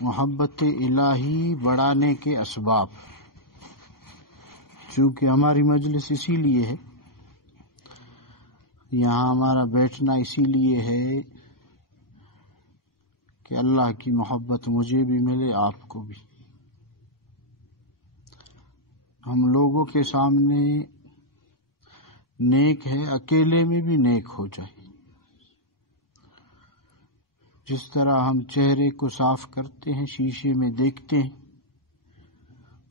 محبت الہی بڑھانے کے اسباب. چونکہ ہماری مجلس اسی لیے ہے، یہاں ہمارا بیٹھنا اسی لیے ہے کہ اللہ کی محبت مجھے بھی ملے، آپ کو بھی. ہم لوگوں کے سامنے نیک ہے، اکیلے میں بھی نیک ہو جائے. جس طرح ہم چہرے کو صاف کرتے ہیں، شیشے میں دیکھتے ہیں،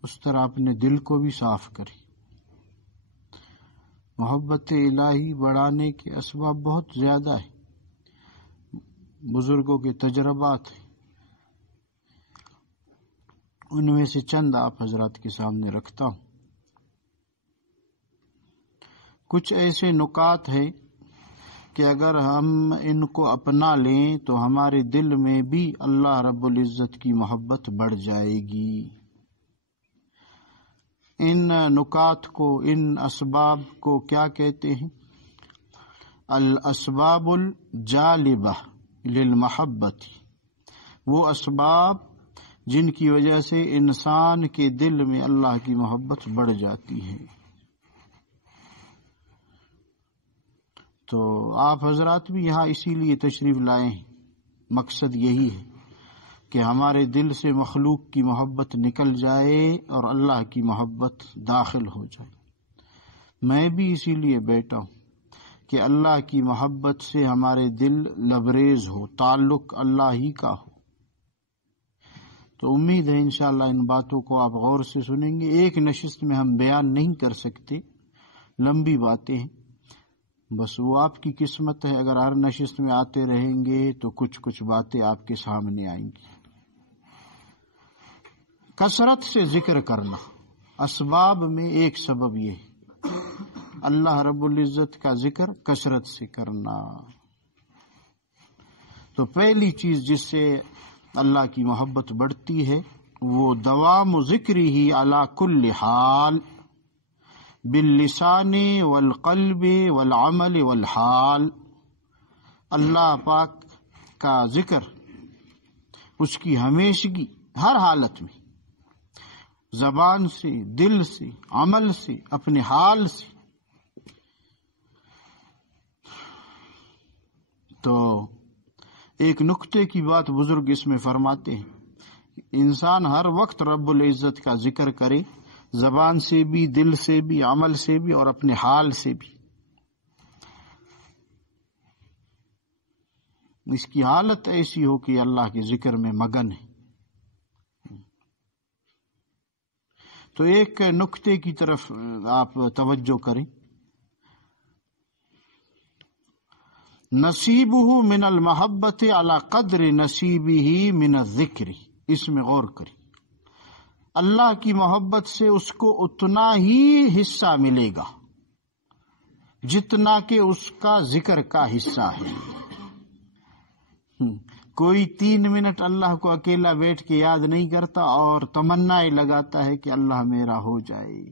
اس طرح اپنے دل کو بھی صاف کریں. محبت الہی بڑھانے کے اسباب بہت زیادہ ہیں، بزرگوں کے تجربات ہیں. ان میں سے چند آپ حضرات کے سامنے رکھتا ہوں. کچھ ایسے نکات ہیں کہ اگر ہم ان کو اپنا لیں تو ہمارے دل میں بھی اللہ رب العزت کی محبت بڑھ جائے گی. ان نکات کو، ان اسباب کو کیا کہتے ہیں؟ الاسباب الجالبہ للمحبت. وہ اسباب جن کی وجہ سے انسان کے دل میں اللہ کی محبت بڑھ جاتی ہے. تو آپ حضرات بھی یہاں اسی لیے تشریف لائے ہیں. مقصد یہی ہے کہ ہمارے دل سے مخلوق کی محبت نکل جائے اور اللہ کی محبت داخل ہو جائے. میں بھی اسی لیے بیٹھا ہوں کہ اللہ کی محبت سے ہمارے دل لبریز ہو، تعلق اللہ ہی کا ہو. تو امید ہے انشاءاللہ ان باتوں کو آپ غور سے سنیں گے. ایک نشست میں ہم بیان نہیں کر سکتے، لمبی باتیں ہیں. بس وہ آپ کی قسمت ہے، اگر ہر نشست میں آتے رہیں گے تو کچھ باتیں آپ کے سامنے آئیں گی. کثرت سے ذکر کرنا اسباب میں ایک سبب یہ ہے، اللہ رب العزت کا ذکر کثرت سے کرنا. تو پہلی چیز جس سے اللہ کی محبت بڑھتی ہے وہ دوام ذکری ہی علی کل حال باللسان والقلب والعمل والحال. اللہ پاک کا ذکر، اس کی ہمیشگی ہر حالت میں، زبان سے، دل سے، عمل سے، اپنے حال سے. تو ایک نکتے کی بات بزرگ اس میں فرماتے ہیں، انسان ہر وقت رب العزت کا ذکر کرے، زبان سے بھی، دل سے بھی، عمل سے بھی اور اپنے حال سے بھی. اس کی حالت ایسی ہو کہ اللہ کے ذکر میں مگن ہے. تو ایک نکتے کی طرف آپ توجہ کریں. نصیبہ من المحبت علی قدر نصیبہ من الذکر. اس میں غور کریں. اللہ کی محبت سے اس کو اتنا ہی حصہ ملے گا جتنا کہ اس کا ذکر کا حصہ ہے. کوئی 3 منٹ اللہ کو اکیلا بیٹھ کے یاد نہیں کرتا اور تمنا لگاتا ہے کہ اللہ میرا ہو جائے.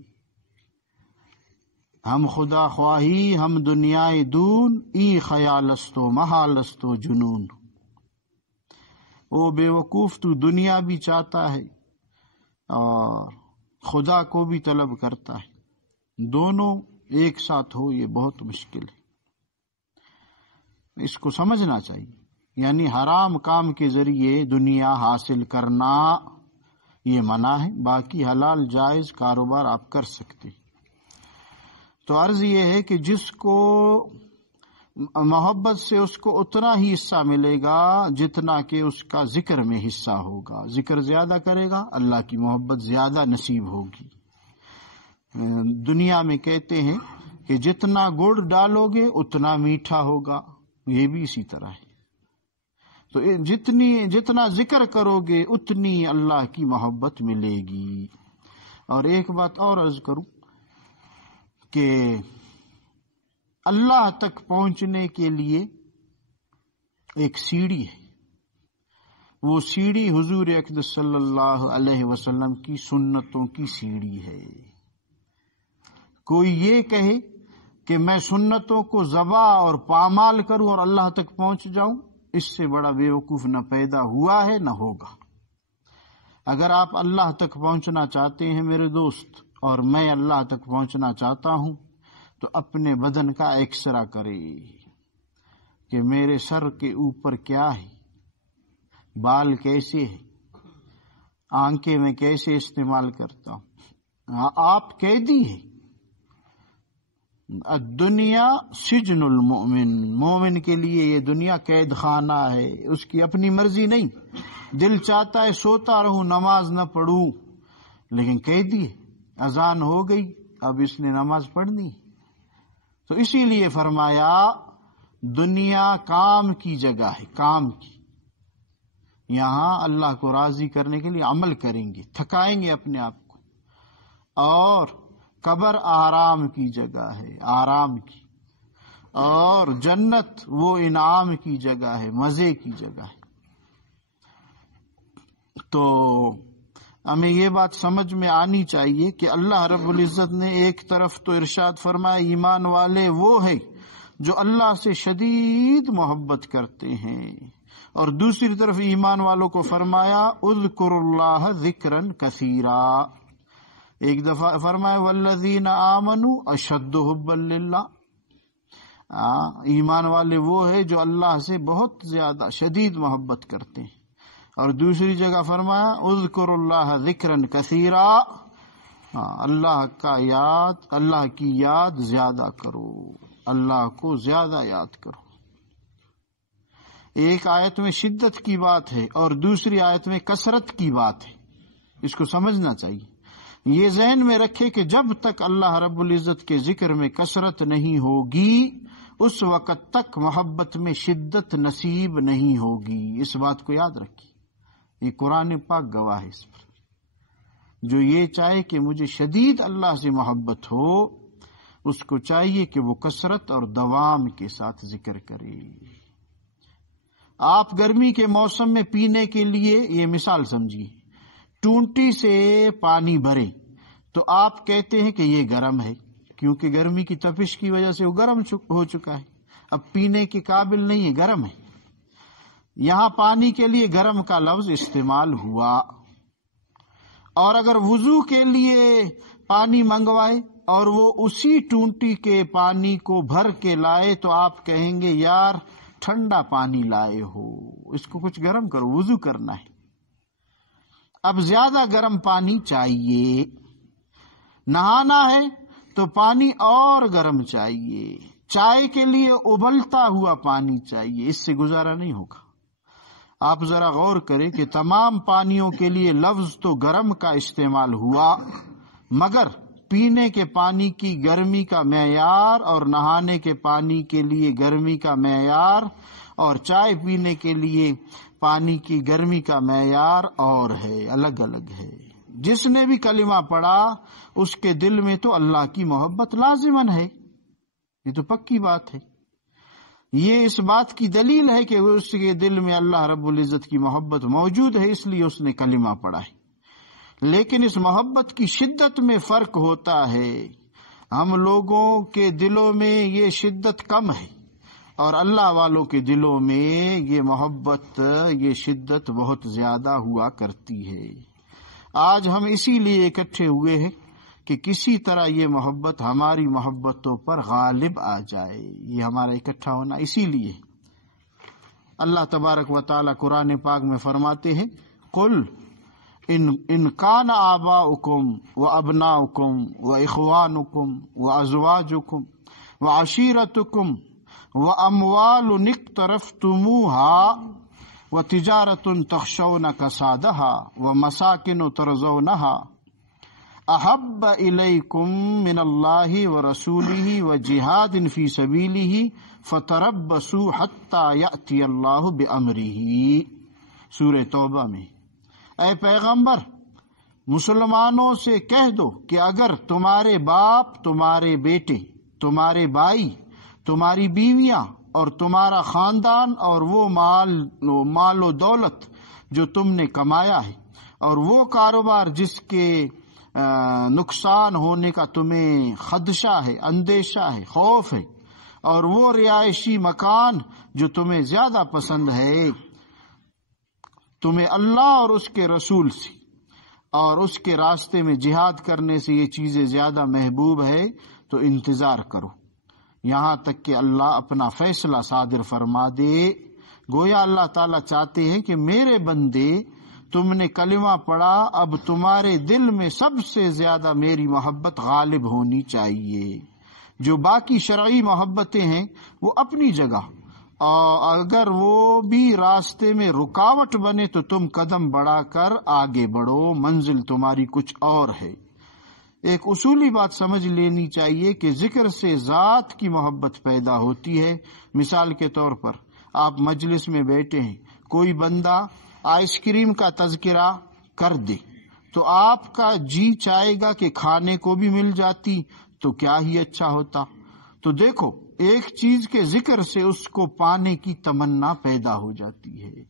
ہم خدا خواہی، ہم دنیائے دون، ای خیال استو محال استو جنون. او بے وقوف، تو دنیا بھی چاہتا ہے اور خدا کو بھی طلب کرتا ہے. دونوں ایک ساتھ ہو یہ بہت مشکل ہے. اس کو سمجھنا چاہیے. یعنی حرام کام کے ذریعے دنیا حاصل کرنا یہ منع ہے، باقی حلال جائز کاروبار آپ کر سکتے. تو عرض یہ ہے کہ جس کو محبت سے اس کو اتنا ہی حصہ ملے گا جتنا کہ اس کا ذکر میں حصہ ہوگا. ذکر زیادہ کرے گا، اللہ کی محبت زیادہ نصیب ہوگی. دنیا میں کہتے ہیں کہ جتنا گڑ ڈالو گے اتنا میٹھا ہوگا، یہ بھی اسی طرح ہے. تو جتنا ذکر کرو گے اتنی اللہ کی محبت ملے گی. اور ایک بات اور عرض کروں کہ اللہ تک پہنچنے کے لیے ایک سیڑھی ہے. وہ سیڑھی حضور اقدس صلی اللہ علیہ وسلم کی سنتوں کی سیڑھی ہے. کوئی یہ کہے کہ میں سنتوں کو ذبح اور پامال کروں اور اللہ تک پہنچ جاؤں، اس سے بڑا بیوقوف نہ پیدا ہوا ہے نہ ہوگا. اگر آپ اللہ تک پہنچنا چاہتے ہیں میرے دوست، اور میں اللہ تک پہنچنا چاہتا ہوں، تو اپنے بدن کا ایکسرا کرے کہ میرے سر کے اوپر کیا ہے، بال کیسے ہے، آنکھیں میں کیسے استعمال کرتا ہوں۔ آپ قیدی ہیں۔ الدنیا سجن المؤمن، مومن کے لیے یہ دنیا قید خانہ ہے، اس کی اپنی مرضی نہیں۔ دل چاہتا ہے سوتا رہوں، نماز نہ پڑھوں، لیکن قیدی ہے۔ اذان ہو گئی، اب اس نے نماز پڑھنی۔ تو اسی لیے فرمایا دنیا کام کی جگہ ہے، کام کی۔ یہاں اللہ کو راضی کرنے کے لیے عمل کریں گے، تھکائیں گے اپنے آپ کو، اور قبر آرام کی جگہ ہے، آرام کی، اور جنت وہ انعام کی جگہ ہے، مزے کی جگہ ہے۔ تو ہمیں یہ بات سمجھ میں آنی چاہیے کہ اللہ رب العزت نے ایک طرف تو ارشاد فرمایا ایمان والے وہ ہیں جو اللہ سے شدید محبت کرتے ہیں، اور دوسری طرف ایمان والوں کو فرمایا اذکروا اللہ ذکرا کثیرا۔ ایک دفعہ فرمایا والذین آمنوا اشد حبا للہ، ایمان والے وہ ہیں جو اللہ سے بہت زیادہ شدید محبت کرتے ہیں، اور دوسری جگہ فرمایا اذکروا اللہ ذکرا کثیرا، اللہ کی یاد زیادہ کرو، اللہ کو زیادہ یاد کرو۔ ایک آیت میں شدت کی بات ہے اور دوسری آیت میں کثرت کی بات ہے، اس کو سمجھنا چاہیے۔ یہ ذہن میں رکھے کہ جب تک اللہ رب العزت کے ذکر میں کثرت نہیں ہوگی، اس وقت تک محبت میں شدت نصیب نہیں ہوگی۔ اس بات کو یاد رکھیے، یہ قرآن پاک گواہ ہے اس پر۔ جو یہ چاہے کہ مجھے شدید اللہ سے محبت ہو، اس کو چاہیے کہ وہ کثرت اور دوام کے ساتھ ذکر کرے۔ آپ گرمی کے موسم میں پینے کے لیے یہ مثال سمجھیے، ٹونٹی سے پانی بھرے تو آپ کہتے ہیں کہ یہ گرم ہے، کیونکہ گرمی کی تپش کی وجہ سے وہ گرم ہو چکا ہے، اب پینے کے قابل نہیں ہے، گرم ہے۔ یہاں پانی کے لیے گرم کا لفظ استعمال ہوا، اور اگر وضو کے لیے پانی منگوائے اور وہ اسی ٹونٹی کے پانی کو بھر کے لائے تو آپ کہیں گے یار ٹھنڈا پانی لائے ہو، اس کو کچھ گرم کرو، وضو کرنا ہے۔ اب زیادہ گرم پانی چاہیے، نہانا ہے تو پانی اور گرم چاہیے، چائے کے لیے ابلتا ہوا پانی چاہیے، اس سے گزارا نہیں ہوگا۔ آپ ذرا غور کریں کہ تمام پانیوں کے لیے لفظ تو گرم کا استعمال ہوا، مگر پینے کے پانی کی گرمی کا معیار اور نہانے کے پانی کے لیے گرمی کا معیار اور چائے پینے کے لیے پانی کی گرمی کا معیار اور ہے، الگ الگ ہے۔ جس نے بھی کلمہ پڑھا اس کے دل میں تو اللہ کی محبت لازماً ہے، یہ تو پکی بات ہے۔ یہ اس بات کی دلیل ہے کہ اس کے دل میں اللہ رب العزت کی محبت موجود ہے، اس لیے اس نے کلمہ پڑھا ہے۔ لیکن اس محبت کی شدت میں فرق ہوتا ہے، ہم لوگوں کے دلوں میں یہ شدت کم ہے، اور اللہ والوں کے دلوں میں یہ محبت، یہ شدت بہت زیادہ ہوا کرتی ہے۔ آج ہم اسی لیے اکٹھے ہوئے ہیں کہ کسی طرح یہ محبت ہماری محبتوں پر غالب آ جائے، یہ ہمارا اکٹھا ہونا اسی لیے۔ اللہ تبارک و تعالی قرآن پاک میں فرماتے ہیں قل ان کان آباؤکم و ابناؤکم و اخوانکم و ازواجکم و عشیرتکم و اموال اقترفتموها و تجارت تخشون کسادها و مساکن ترضونها احب الیکم من اللہ ورسولہ وجہاد فی سبیلہ فتربصوا حتی یأتی اللہ بامرہ، سورہ توبہ میں۔ اے پیغمبر، مسلمانوں سے کہہ دو کہ اگر تمہارے باپ، تمہارے بیٹے، تمہارے بھائی، تمہاری بیویاں اور تمہارا خاندان اور وہ مال و دولت جو تم نے کمایا ہے، اور وہ کاروبار جس کے نقصان ہونے کا تمہیں خدشہ ہے، اندیشہ ہے، خوف ہے، اور وہ رہائشی مکان جو تمہیں زیادہ پسند ہے، تمہیں اللہ اور اس کے رسول سے اور اس کے راستے میں جہاد کرنے سے یہ چیزیں زیادہ محبوب ہے تو انتظار کرو یہاں تک کہ اللہ اپنا فیصلہ صادر فرما دے۔ گویا اللہ تعالیٰ چاہتے ہیں کہ میرے بندے تم نے کلمہ پڑھا، اب تمہارے دل میں سب سے زیادہ میری محبت غالب ہونی چاہیے۔ جو باقی شرعی محبتیں ہیں وہ اپنی جگہ، اور اگر وہ بھی راستے میں رکاوٹ بنے تو تم قدم بڑھا کر آگے بڑھو، منزل تمہاری کچھ اور ہے۔ ایک اصولی بات سمجھ لینی چاہیے کہ ذکر سے ذات کی محبت پیدا ہوتی ہے۔ مثال کے طور پر آپ مجلس میں بیٹھے ہیں، کوئی بندہ آئس کریم کا تذکرہ کر دے تو آپ کا جی چاہے گا کہ کھانے کو بھی مل جاتی تو کیا ہی اچھا ہوتا۔ تو دیکھو، ایک چیز کے ذکر سے اس کو پانے کی تمنا پیدا ہو جاتی ہے۔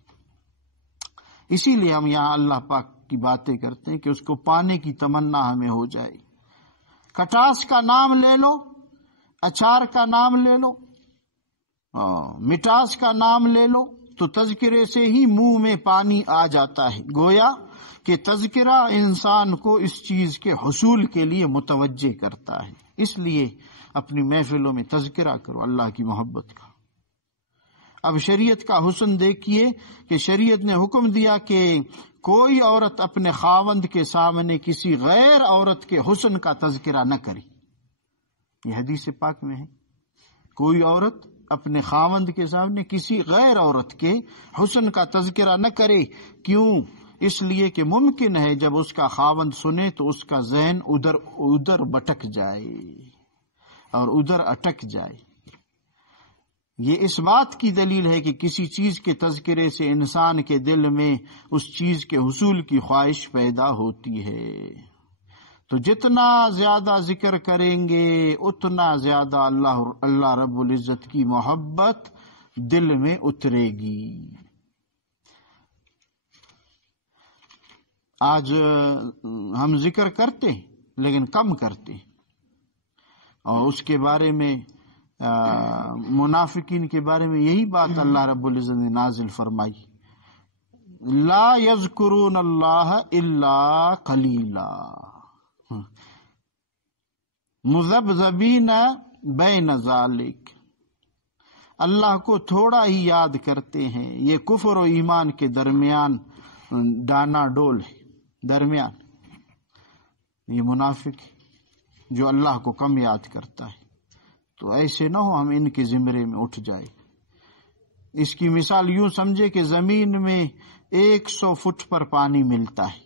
اسی لیے ہم یہاں اللہ پاک کی باتیں کرتے ہیں کہ اس کو پانے کی تمنا ہمیں ہو جائے۔ کٹاس کا نام لے لو، اچار کا نام لے لو، مٹاس کا نام لے لو، تو تذکرے سے ہی منہ میں پانی آ جاتا ہے۔ گویا کہ تذکرہ انسان کو اس چیز کے حصول کے لیے متوجہ کرتا ہے۔ اس لیے اپنی محفلوں میں تذکرہ کرو اللہ کی محبت کا۔ اب شریعت کا حسن دیکھیے کہ شریعت نے حکم دیا کہ کوئی عورت اپنے خاوند کے سامنے کسی غیر عورت کے حسن کا تذکرہ نہ کرے۔ یہ حدیث پاک میں ہے، کوئی عورت اپنے خاوند کے سامنے کسی غیر عورت کے حسن کا تذکرہ نہ کرے۔ کیوں؟ اس لیے کہ ممکن ہے جب اس کا خاوند سنے تو اس کا ذہن ادھر بٹک جائے اور ادھر اٹک جائے۔ یہ اس بات کی دلیل ہے کہ کسی چیز کے تذکرے سے انسان کے دل میں اس چیز کے حصول کی خواہش پیدا ہوتی ہے۔ تو جتنا زیادہ ذکر کریں گے اتنا زیادہ اللہ رب العزت کی محبت دل میں اترے گی۔ آج ہم ذکر کرتے ہیں لیکن کم کرتے ہیں، اور اس کے بارے میں منافقین کے بارے میں یہی بات اللہ رب العزت نے نازل فرمائی، لا یذکرون اللہ الا قلیلا مذبذبین بین ذالک، اللہ کو تھوڑا ہی یاد کرتے ہیں۔ یہ کفر و ایمان کے درمیان ڈانا ڈول ہے، درمیان یہ منافق جو اللہ کو کم یاد کرتا ہے۔ تو ایسے نہ ہو ہم ان کے زمرے میں اٹھ جائے۔ اس کی مثال یوں سمجھے کہ زمین میں 100 فٹ پر پانی ملتا ہے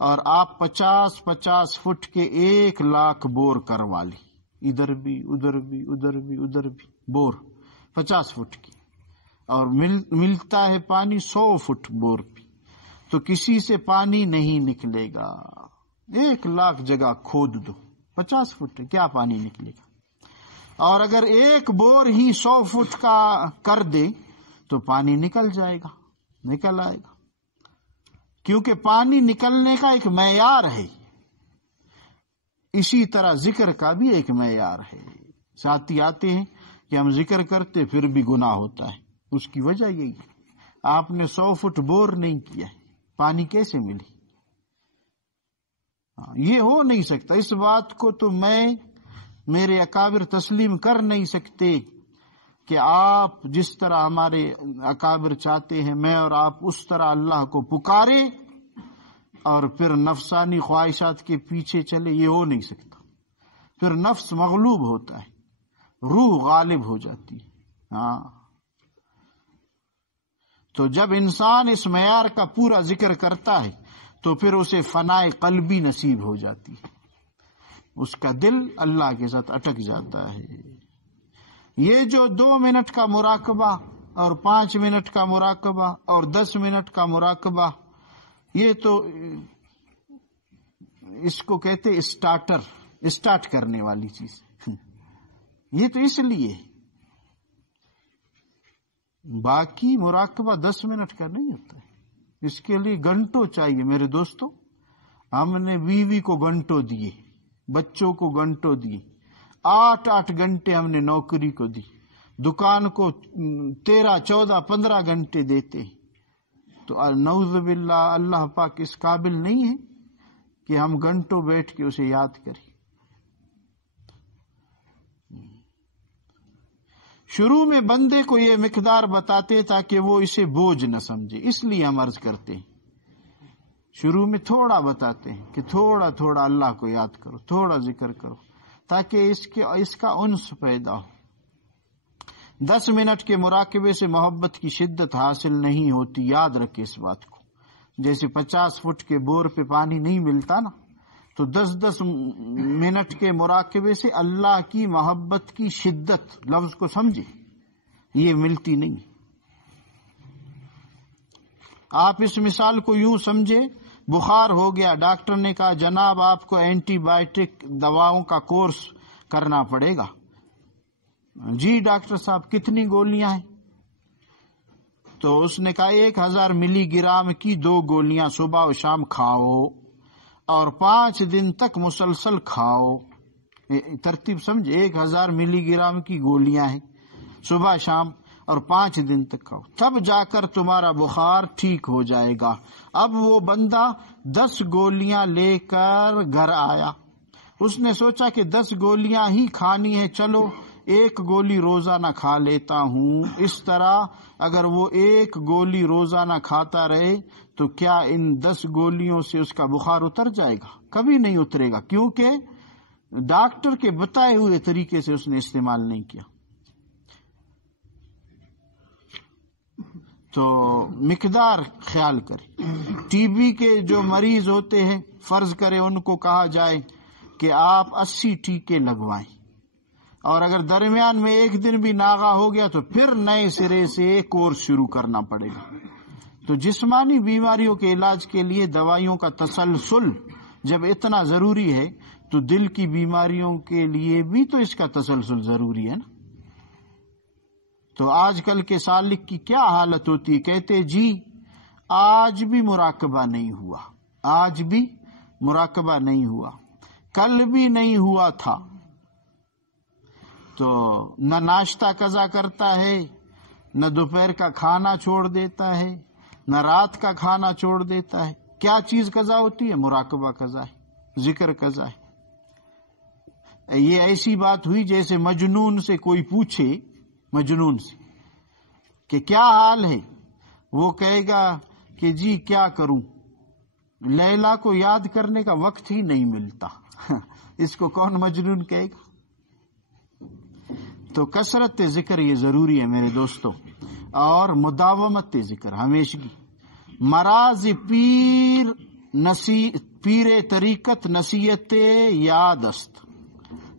اور آپ 50 فٹ کے 1,00,000 بور کروا لیں، ادھر بھی ادھر بھی ادھر بھی ادھر بھی بور 50 فٹ کی، اور ملتا ہے پانی 100 فٹ بور بھی، تو کسی سے پانی نہیں نکلے گا۔ 1,00,000 جگہ کھود دو، 50 فٹ کیا پانی نکلے گا؟ اور اگر ایک بور ہی 100 فٹ کا کر دے تو پانی نکل جائے گا، نکل آئے گا، کیونکہ پانی نکلنے کا ایک معیار ہے۔ اسی طرح ذکر کا بھی ایک معیار ہے۔ ساتھی آتے ہیں کہ ہم ذکر کرتے پھر بھی گناہ ہوتا ہے، اس کی وجہ یہی ہے آپ نے 100 فٹ بور نہیں کیا ہے، پانی کیسے ملی؟ یہ ہو نہیں سکتا۔ اس بات کو تو میرے اکابر تسلیم کر نہیں سکتے کہ آپ جس طرح ہمارے اکابر چاہتے ہیں میں اور آپ اس طرح اللہ کو پکارے اور پھر نفسانی خواہشات کے پیچھے چلے، یہ ہو نہیں سکتا۔ پھر نفس مغلوب ہوتا ہے، روح غالب ہو جاتی ہے۔ تو جب انسان اس معیار کا پورا ذکر کرتا ہے تو پھر اسے فنائے قلبی نصیب ہو جاتی ہے، اس کا دل اللہ کے ساتھ اٹک جاتا ہے۔ یہ جو 2 منٹ کا مراقبہ اور 5 منٹ کا مراقبہ اور 10 منٹ کا مراقبہ، یہ تو اس کو کہتے اسٹارٹ کرنے والی چیز، یہ تو اس لیے، باقی مراقبہ 10 منٹ کا نہیں ہوتا ہے، اس کے لیے گھنٹوں چاہیے۔ میرے دوستو، ہم نے بیوی کو گھنٹوں دیے، بچوں کو گھنٹوں دیے، 8 گھنٹے ہم نے نوکری کو دی، دکان کو 13, 14, 15 گھنٹے دیتے، تو نعوذ باللہ اللہ پاک اس قابل نہیں ہے کہ ہم گھنٹوں بیٹھ کے اسے یاد کریں. شروع میں بندے کو یہ مقدار بتاتے تاکہ وہ اسے بوجھ نہ سمجھے، اس لیے ہم عرض کرتے ہیں شروع میں تھوڑا بتاتے ہیں کہ تھوڑا تھوڑا اللہ کو یاد کرو، تھوڑا ذکر کرو تاکہ اس کا انس پیدا ہو. 10 منٹ کے مراقبے سے محبت کی شدت حاصل نہیں ہوتی، یاد رکھے اس بات کو. جیسے 50 فٹ کے بور پہ پانی نہیں ملتا نا، تو 10 منٹ کے مراقبے سے اللہ کی محبت کی شدت، لفظ کو سمجھے، یہ ملتی نہیں. آپ اس مثال کو یوں سمجھے، بخار ہو گیا، ڈاکٹر نے کہا جناب آپ کو اینٹی بائیوٹک دواؤں کا کورس کرنا پڑے گا. جی ڈاکٹر صاحب کتنی گولیاں ہیں؟ تو اس نے کہا 1000 ملی گرام کی 2 گولیاں صبح و شام کھاؤ اور 5 دن تک مسلسل کھاؤ. ترتیب سمجھے، 1000 ملی گرام کی گولیاں ہیں، صبح شام اور 5 دن تک کھاؤ، تب جا کر تمہارا بخار ٹھیک ہو جائے گا. اب وہ بندہ 10 گولیاں لے کر گھر آیا. اس نے سوچا کہ 10 گولیاں ہی کھانی ہے، چلو 1 گولی روزانہ کھا لیتا ہوں. اس طرح اگر وہ 1 گولی روزانہ کھاتا رہے تو کیا ان 10 گولیوں سے اس کا بخار اتر جائے گا؟ کبھی نہیں اترے گا، کیونکہ ڈاکٹر کے بتائے ہوئے طریقے سے اس نے استعمال نہیں کیا. تو مقدار خیال کریں. ٹی بی کے جو مریض ہوتے ہیں، فرض کرے ان کو کہا جائے کہ آپ 80 ٹیکے لگوائیں، اور اگر درمیان میں 1 دن بھی ناغہ ہو گیا تو پھر نئے سرے سے کورس شروع کرنا پڑے گا. تو جسمانی بیماریوں کے علاج کے لیے دوائیوں کا تسلسل جب اتنا ضروری ہے تو دل کی بیماریوں کے لیے بھی تو اس کا تسلسل ضروری ہے نا. تو آج کل کے سالک کی کیا حالت ہوتی ہے، کہتے جی آج بھی مراقبہ نہیں ہوا، آج بھی مراقبہ نہیں ہوا، کل بھی نہیں ہوا تھا. تو نہ ناشتہ قضا کرتا ہے، نہ دوپہر کا کھانا چھوڑ دیتا ہے، نہ رات کا کھانا چھوڑ دیتا ہے. کیا چیز قضا ہوتی ہے؟ مراقبہ قضا ہے، ذکر قضا ہے. یہ ایسی بات ہوئی جیسے مجنون سے کوئی پوچھے، مجنون سے کہ کیا حال ہے، وہ کہے گا کہ جی کیا کروں، لیلا کو یاد کرنے کا وقت ہی نہیں ملتا. اس کو کون مجنون کہے گا؟ تو کثرت ذکر یہ ضروری ہے میرے دوستو، اور مداومت ذکر ہمیشگی. مراز پیر طریقت نصیحت یاد است،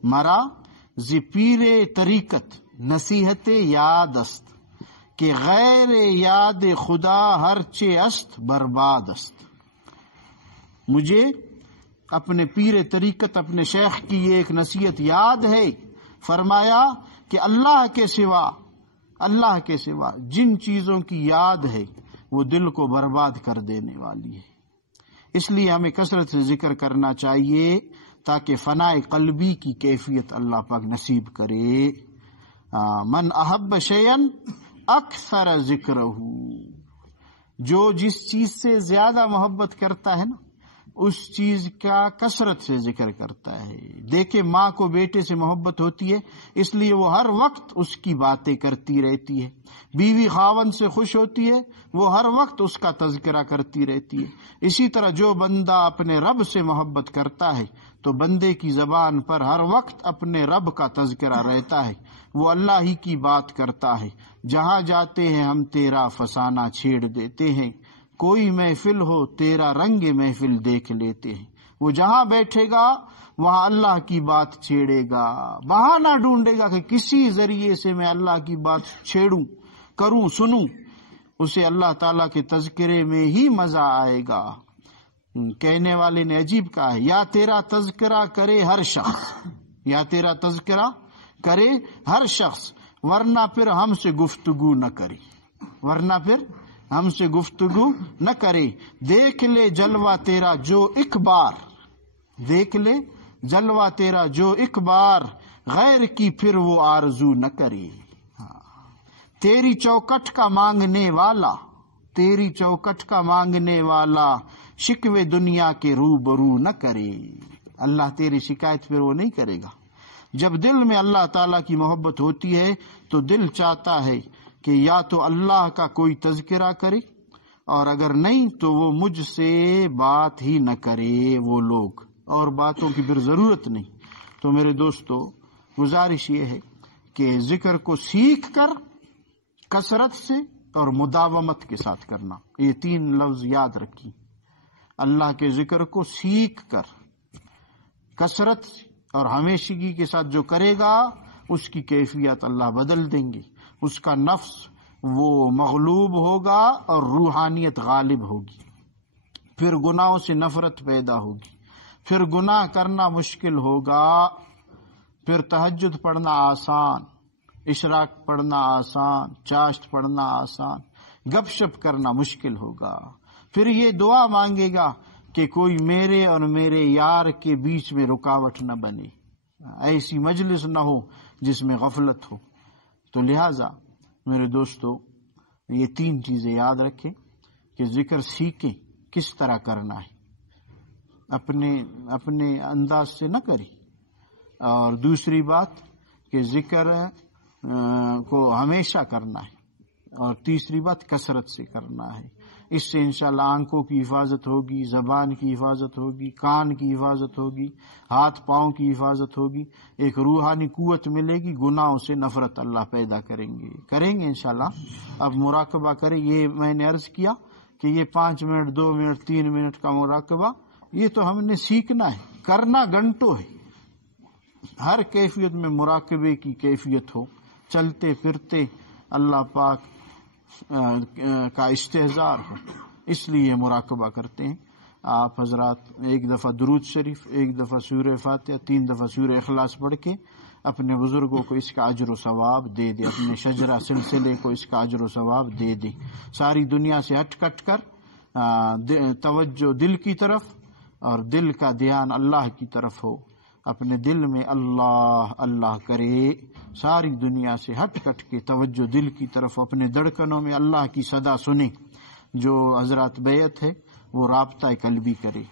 مراز پیر طریقت نصیحت یاد است کہ غیر یاد خدا ہر چے است برباد است. مجھے اپنے پیر طریقت، اپنے شیخ کی یہ ایک نصیحت یاد ہے، فرمایا کہ اللہ کے سوا جن چیزوں کی یاد ہے وہ دل کو برباد کر دینے والی ہے. اس لیے ہمیں کثرت سے ذکر کرنا چاہیے تاکہ فنائے قلبی کی کیفیت اللہ پاک نصیب کرے. من احب شیئن اکثر ذکرہ، جو جس چیز سے زیادہ محبت کرتا ہے نا اس چیز کا کثرت سے ذکر کرتا ہے. دیکھیں ماں کو بیٹے سے محبت ہوتی ہے، اس لیے وہ ہر وقت اس کی باتیں کرتی رہتی ہے. بیوی خاوند سے خوش ہوتی ہے، وہ ہر وقت اس کا تذکرہ کرتی رہتی ہے. اسی طرح جو بندہ اپنے رب سے محبت کرتا ہے تو بندے کی زبان پر ہر وقت اپنے رب کا تذکرہ رہتا ہے، وہ اللہ ہی کی بات کرتا ہے. جہاں جاتے ہیں ہم تیرا فسانہ چھیڑ دیتے ہیں، کوئی محفل ہو تیرا رنگ محفل دیکھ لیتے ہیں. وہ جہاں بیٹھے گا وہاں اللہ کی بات چھیڑے گا، بہانہ ڈھونڈے گا کہ کسی ذریعے سے میں اللہ کی بات چھیڑوں، کروں، سنوں. اسے اللہ تعالیٰ کے تذکرے میں ہی مزہ آئے گا. کہنے والے نے عجیب کہا ہے، یا تیرا تذکرہ کرے ہر شخص، یا تیرا تذکرہ کرے ہر شخص، ورنہ پھر ہم سے گفتگو نہ کرے، ورنہ پھر ہم سے گفتگو نہ کرے. دیکھ لے جلوہ تیرا جو ایک بار، دیکھ لے جلوہ تیرا جو ایک بار، غیر کی پھر وہ آرزو نہ کرے. تیری چوکٹ کا مانگنے والا، تیری چوکٹ کا مانگنے والا شکوے دنیا کے روبرو نہ کرے. اللہ تیری شکایت پھر وہ نہیں کرے گا. جب دل میں اللہ تعالیٰ کی محبت ہوتی ہے تو دل چاہتا ہے کہ یا تو اللہ کا کوئی تذکرہ کرے، اور اگر نہیں تو وہ مجھ سے بات ہی نہ کرے وہ لوگ، اور باتوں کی پھر ضرورت نہیں. تو میرے دوستو، گزارش یہ ہے کہ ذکر کو سیکھ کر کثرت سے اور مداومت کے ساتھ کرنا. یہ 3 لفظ یاد رکھیں. اللہ کے ذکر کو سیکھ کر کثرت اور ہمیشگی کے ساتھ جو کرے گا اس کی کیفیت اللہ بدل دیں گے. اس کا نفس وہ مغلوب ہوگا اور روحانیت غالب ہوگی. پھر گناہوں سے نفرت پیدا ہوگی، پھر گناہ کرنا مشکل ہوگا، پھر تہجد پڑھنا آسان، اشراق پڑھنا آسان، چاشت پڑھنا آسان، گپ شپ کرنا مشکل ہوگا. پھر یہ دعا مانگے گا کہ کوئی میرے اور میرے یار کے بیچ میں رکاوٹ نہ بنے، ایسی مجلس نہ ہو جس میں غفلت ہو. تو لہٰذا میرے دوستو، یہ 3 چیزیں یاد رکھیں کہ ذکر سیکھیں کس طرح کرنا ہے، اپنے انداز سے نہ کریں. اور دوسری بات کہ ذکر کو ہمیشہ کرنا ہے، اور تیسری بات کثرت سے کرنا ہے. اس سے انشاءاللہ آنکھوں کی حفاظت ہوگی، زبان کی حفاظت ہوگی، کان کی حفاظت ہوگی، ہاتھ پاؤں کی حفاظت ہوگی، ایک روحانی قوت ملے گی. گناہوں سے نفرت اللہ پیدا کریں گے انشاءاللہ. اب مراقبہ کریں. یہ میں نے عرض کیا کہ یہ 5 منٹ 2 منٹ 3 منٹ کا مراقبہ یہ تو ہم نے سیکھنا ہے، کرنا گھنٹوں ہے. ہر کیفیت میں مراقبے کی کیفیت ہو، چلتے پھرتے اللہ پاک کا استحضار ہو، اس لیے مراقبہ کرتے ہیں. آپ حضرات 1 دفعہ درود شریف، 1 دفعہ سورہ فاتحہ، 3 دفعہ سورہ اخلاص پڑھ کے اپنے بزرگوں کو اس کا اجر و ثواب دے دیں، اپنے شجرہ سلسلے کو اس کا اجر و ثواب دے دیں. ساری دنیا سے ہٹ کٹ کر توجہ دل کی طرف، اور دل کا دھیان اللہ کی طرف ہو. اپنے دل میں اللہ اللہ کرے، ساری دنیا سے ہٹ کٹ کے توجہ دل کی طرف، اپنے دھڑکنوں میں اللہ کی صدا سنے. جو حضرات بیعت ہے وہ رابطہ قلبی کرے.